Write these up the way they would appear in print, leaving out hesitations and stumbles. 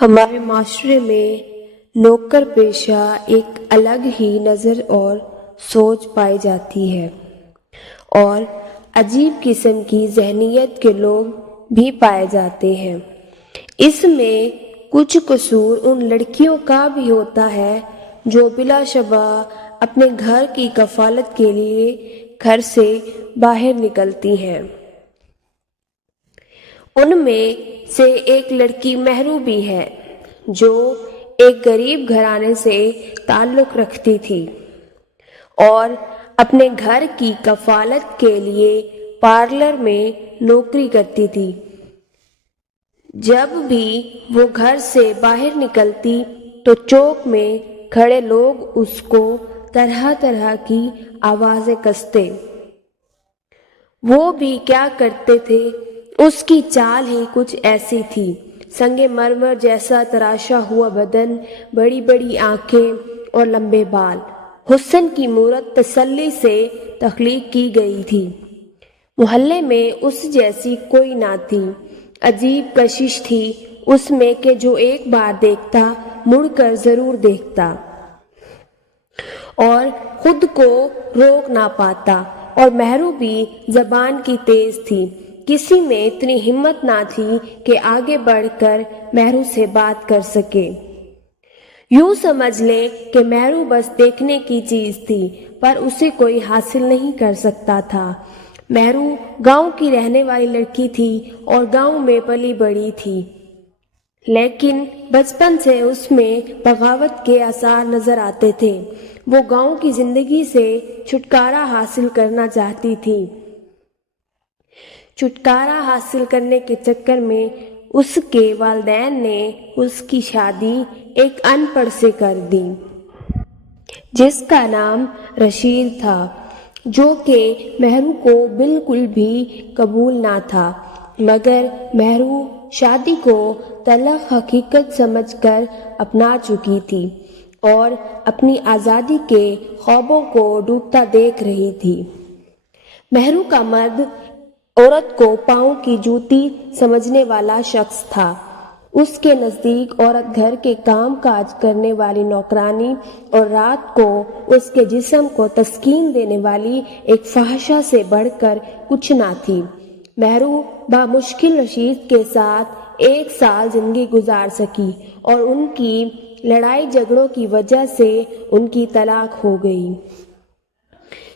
ہمارے معاشرے میں نوکر پیشہ ایک الگ ہی نظر اور سوچ پائی جاتی ہے اور عجیب قسم کی ذہنیت کے لوگ بھی پائے جاتے ہیں۔ اس میں کچھ قصور ان لڑکیوں کا بھی ہوتا ہے جو بلا شبہ اپنے گھر کی کفالت کے لیے گھر سے باہر نکلتی ہیں۔ ان میں سے ایک لڑکی مہرو بھی ہے جو ایک غریب گھرانے سے تعلق رکھتی تھی اور اپنے گھر کی کفالت کے لیے پارلر میں نوکری کرتی تھی۔ جب بھی وہ گھر سے باہر نکلتی تو چوک میں کھڑے لوگ اس کو طرح طرح کی آوازیں کستے۔ وہ بھی کیا کرتے تھے، اس کی چال ہی کچھ ایسی تھی، سنگ مرمر جیسا تراشا ہوا بدن، بڑی بڑی آنکھیں اور لمبے بال۔ حسن کی مورت تسلی سے تخلیق کی گئی تھی۔ محلے میں اس جیسی کوئی نہ تھی۔ عجیب کشش تھی اس میں کہ جو ایک بار دیکھتا مڑ کر ضرور دیکھتا اور خود کو روک نہ پاتا۔ اور مہرو بھی زبان کی تیز تھی، کسی میں اتنی ہمت نہ تھی کہ آگے بڑھ کر مہرو سے بات کر سکے۔ یوں سمجھ لیں کہ مہرو بس دیکھنے کی چیز تھی پر اسے کوئی حاصل نہیں کر سکتا تھا۔ مہرو گاؤں کی رہنے والی لڑکی تھی اور گاؤں میں پلی بڑھی تھی، لیکن بچپن سے اس میں بغاوت کے آثار نظر آتے تھے۔ وہ گاؤں کی زندگی سے چھٹکارا حاصل کرنا چاہتی تھی۔ چھٹکارا حاصل کرنے کے چکر میں اس کے والدین نے اس کی شادی ایک ان پڑھ سے کر دی جس کا نام رشید تھا، جو کہ مہرو کو بالکل بھی قبول نہ تھا، مگر مہرو شادی کو تلخ حقیقت سمجھ کر اپنا چکی تھی اور اپنی آزادی کے خوابوں کو ڈوبتا دیکھ رہی تھی۔ مہرو کا مرد عورت کو پاؤں کی جوتی سمجھنے والا شخص تھا۔ اس کے نزدیک عورت گھر کے کام کاج کرنے والی نوکرانی اور رات کو اس کے جسم کو تسکین دینے والی ایک فحاشہ سے بڑھ کر کچھ نہ تھی۔ مہرو بامشکل رشید کے ساتھ 1 سال زندگی گزار سکی اور ان کی لڑائی جھگڑوں کی وجہ سے ان کی طلاق ہو گئی۔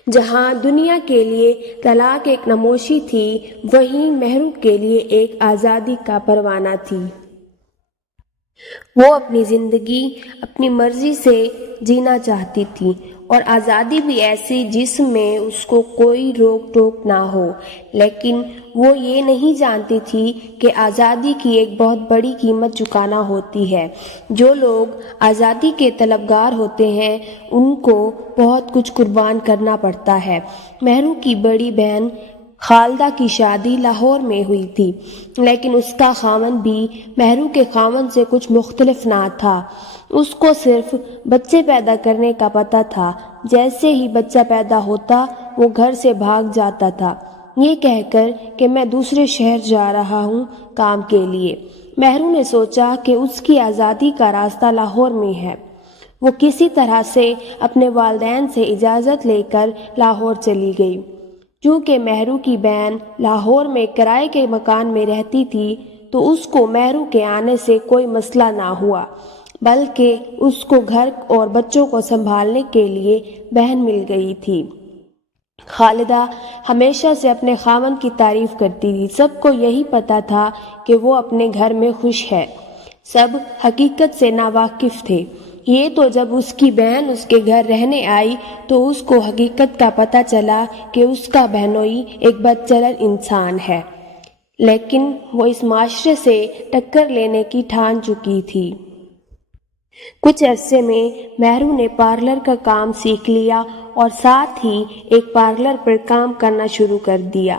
جہاں دنیا کے لیے طلاق ایک نموشی تھی، وہیں مہرو کے لیے ایک آزادی کا پروانہ تھی۔ وہ اپنی زندگی اپنی مرضی سے جینا چاہتی تھی اور آزادی بھی ایسی جس میں اس کو کوئی روک ٹوک نہ ہو، لیکن وہ یہ نہیں جانتی تھی کہ آزادی کی ایک بہت بڑی قیمت چکانا ہوتی ہے۔ جو لوگ آزادی کے طلبگار ہوتے ہیں ان کو بہت کچھ قربان کرنا پڑتا ہے۔ مہرو کی بڑی بہن خالدہ کی شادی لاہور میں ہوئی تھی، لیکن اس کا خاوند بھی مہرو کے خاوند سے کچھ مختلف نہ تھا۔ اس کو صرف بچے پیدا کرنے کا پتہ تھا۔ جیسے ہی بچہ پیدا ہوتا وہ گھر سے بھاگ جاتا تھا، یہ کہہ کر کہ میں دوسرے شہر جا رہا ہوں کام کے لیے۔ مہرو نے سوچا کہ اس کی آزادی کا راستہ لاہور میں ہے۔ وہ کسی طرح سے اپنے والدین سے اجازت لے کر لاہور چلی گئی۔ چونکہ مہرو کی بہن لاہور میں کرائے کے مکان میں رہتی تھی تو اس کو مہرو کے آنے سے کوئی مسئلہ نہ ہوا، بلکہ اس کو گھر اور بچوں کو سنبھالنے کے لیے بہن مل گئی تھی۔ خالدہ ہمیشہ سے اپنے خاوند کی تعریف کرتی تھی۔ سب کو یہی پتہ تھا کہ وہ اپنے گھر میں خوش ہے۔ سب حقیقت سے ناواقف تھے۔ یہ تو جب اس کی بہن اس کے گھر رہنے آئی تو اس کو حقیقت کا پتہ چلا کہ اس کا بہنوئی ایک بد چلن انسان ہے، لیکن وہ اس معاشرے سے ٹکر لینے کی ٹھان چکی تھی۔ کچھ عرصے میں مہرو نے پارلر کا کام سیکھ لیا اور ساتھ ہی ایک پارلر پر کام کرنا شروع کر دیا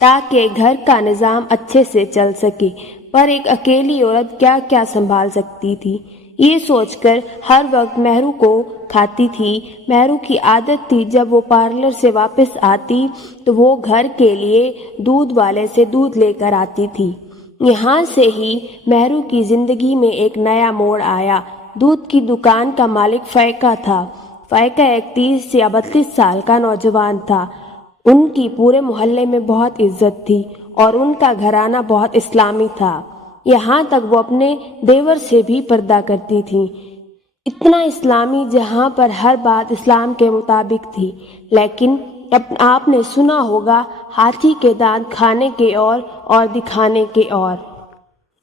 تاکہ گھر کا نظام اچھے سے چل سکے۔ پر ایک اکیلی عورت کیا کیا سنبھال سکتی تھی، یہ سوچ کر ہر وقت مہرو کو کھاتی تھی۔ مہرو کی عادت تھی جب وہ پارلر سے واپس آتی تو وہ گھر کے لیے دودھ والے سے دودھ لے کر آتی تھی۔ یہاں سے ہی مہرو کی زندگی میں ایک نیا موڑ آیا۔ دودھ کی دکان کا مالک فائقہ تھا۔ فائقہ ایک 30 یا 32 سال کا نوجوان تھا۔ ان کی پورے محلے میں بہت عزت تھی اور ان کا گھرانہ بہت اسلامی تھا، یہاں تک وہ اپنے دیور سے بھی پردہ کرتی تھی۔ اتنا اسلامی جہاں پر ہر بات اسلام کے مطابق تھی، لیکن آپ نے سنا ہوگا ہاتھی کے دانت کھانے کے اور دکھانے کے اور۔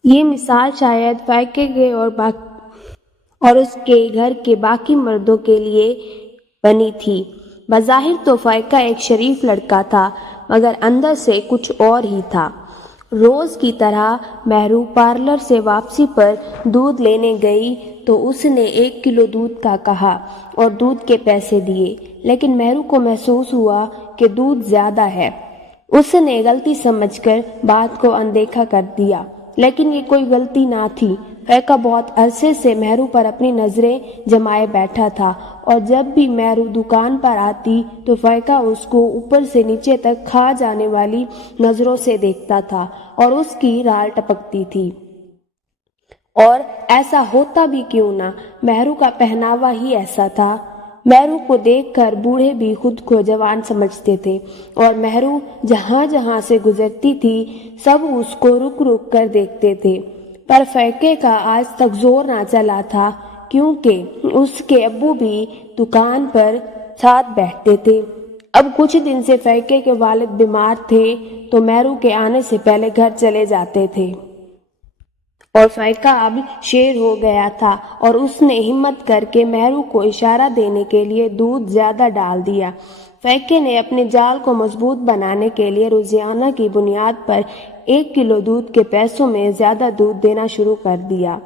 یہ مثال شاید فائقے کے اور اس کے گھر کے باقی مردوں کے لیے بنی تھی۔ بظاہر تو فائقہ ایک شریف لڑکا تھا، مگر اندر سے کچھ اور ہی تھا۔ روز کی طرح مہرو پارلر سے واپسی پر دودھ لینے گئی تو اس نے 1 کلو دودھ کا کہا اور دودھ کے پیسے دیے، لیکن مہرو کو محسوس ہوا کہ دودھ زیادہ ہے۔ اس نے غلطی سمجھ کر بات کو اندیکھا کر دیا، لیکن یہ کوئی غلطی نہ تھی۔ فائقہ بہت عرصے سے مہرو پر اپنی نظریں جمائے بیٹھا تھا، اور جب بھی مہرو دکان پر آتی تو فائقہ اس کو اوپر سے نیچے تک کھا جانے والی نظروں سے دیکھتا تھا اور اس کی رال ٹپکتی تھی۔ اور ایسا ہوتا بھی کیوں نہ، مہرو کا پہناوا ہی ایسا تھا۔ مہرو کو دیکھ کر بوڑھے بھی خود کو جوان سمجھتے تھے، اور مہرو جہاں جہاں سے گزرتی تھی سب اس کو رک رک کر دیکھتے تھے۔ پر فائقے کا آج تک زور نہ چلا تھا، کیونکہ اس کے ابو بھی دکان پر ساتھ بیٹھتے تھے۔ اب کچھ دن سے فائقے کے والد بیمار تھے تو مہرو کے آنے سے پہلے گھر چلے جاتے تھے، اور فائقہ اب شیر ہو گیا تھا اور اس نے ہمت کر کے مہرو کو اشارہ دینے کے لیے دودھ زیادہ ڈال دیا۔ فائقے نے اپنے جال کو مضبوط بنانے کے لیے روزانہ کی بنیاد پر 1 کلو دودھ کے پیسوں میں زیادہ دودھ دینا شروع کر دیا۔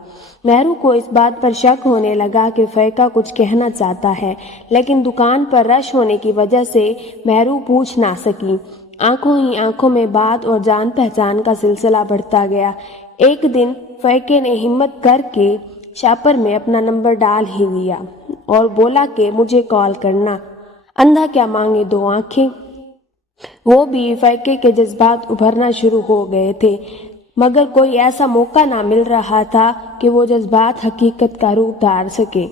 مہرو کو اس بات پر شک ہونے لگا کہ فائقہ کچھ کہنا چاہتا ہے، لیکن دکان پر رش ہونے کی وجہ سے مہرو پوچھ نہ سکی۔ آنکھوں ہی آنکھوں میں بات اور جان پہچان کا سلسلہ بڑھتا گیا۔ ایک دن فائقے نے ہمت کر کے شاپر میں اپنا نمبر ڈال ہی دیا اور بولا کہ مجھے کال کرنا، اندھا کیا مانگے 2 آنکھیں۔ وہ بھی فائقے کے جذبات ابھرنا شروع ہو گئے تھے، مگر کوئی ایسا موقع نہ مل رہا تھا کہ وہ جذبات حقیقت کا روپ دھار سکے۔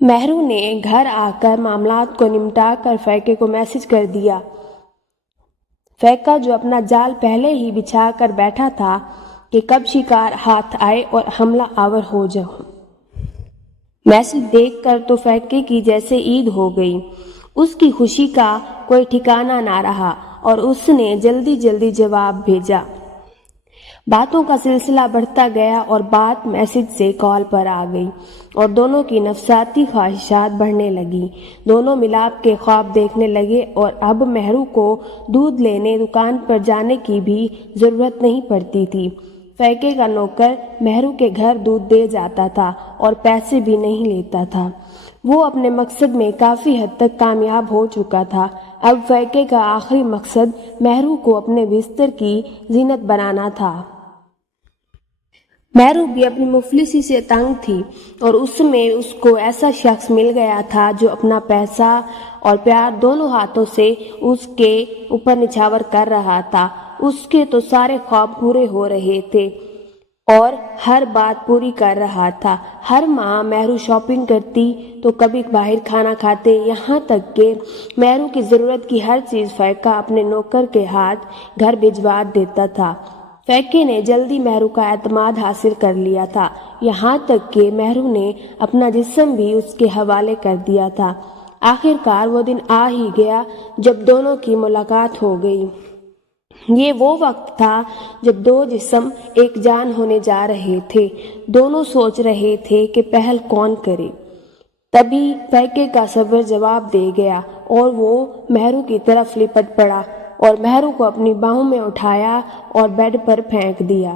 مہرو نے گھر آ کر معاملات کو نمٹا کر فائقے کو میسج کر دیا۔ فائقہ جو اپنا جال پہلے ہی بچھا کر بیٹھا تھا کہ کب شکار ہاتھ آئے اور حملہ آور ہو جاؤ۔ میسج دیکھ کر تو فائقے کی جیسے عید ہو گئی، اس کی خوشی کا کوئی ٹھکانہ نہ رہا اور اس نے جلدی جلدی جواب بھیجا۔ باتوں کا سلسلہ بڑھتا گیا اور بات میسج سے کال پر آ گئی، اور دونوں کی نفسیاتی خواہشات بڑھنے لگی۔ دونوں ملاپ کے خواب دیکھنے لگے اور اب مہرو کو دودھ لینے دکان پر جانے کی بھی ضرورت نہیں پڑتی تھی۔ فائقے کا نوکر مہرو کے گھر دودھ دے جاتا تھا اور پیسے بھی نہیں لیتا تھا۔ وہ اپنے مقصد میں کافی حد تک کامیاب ہو چکا تھا۔ اب فائقے کا آخری مقصد مہرو کو اپنے بستر کی زینت بنانا تھا۔ مہرو بھی اپنی مفلسی سے تنگ تھی، اور اس میں اس کو ایسا شخص مل گیا تھا جو اپنا پیسہ اور پیار دونوں ہاتھوں سے اس کے اوپر نچھاور کر رہا تھا۔ اس کے تو سارے خواب پورے ہو رہے تھے اور ہر بات پوری کر رہا تھا۔ ہر ماہ مہرو شاپنگ کرتی تو کبھی باہر کھانا کھاتے، یہاں تک کہ مہرو کی ضرورت کی ہر چیز فائقہ اپنے نوکر کے ہاتھ گھر بھجوا دیتا تھا۔ فائقے نے جلدی مہرو کا اعتماد حاصل کر لیا تھا، یہاں تک کہ مہرو نے اپنا جسم بھی اس کے حوالے کر دیا تھا۔ آخر کار وہ دن آ ہی گیا جب دونوں کی ملاقات ہو گئی۔ یہ وہ وقت تھا جب 2 جسم ایک جان ہونے جا رہے تھے۔ دونوں سوچ رہے تھے کہ پہل کون کرے۔ تبھی فائقے کا صبر جواب دے گیا اور وہ مہرو کی طرف لپٹ پڑا اور مہرو کو اپنی باہوں میں اٹھایا اور بیڈ پر پھینک دیا۔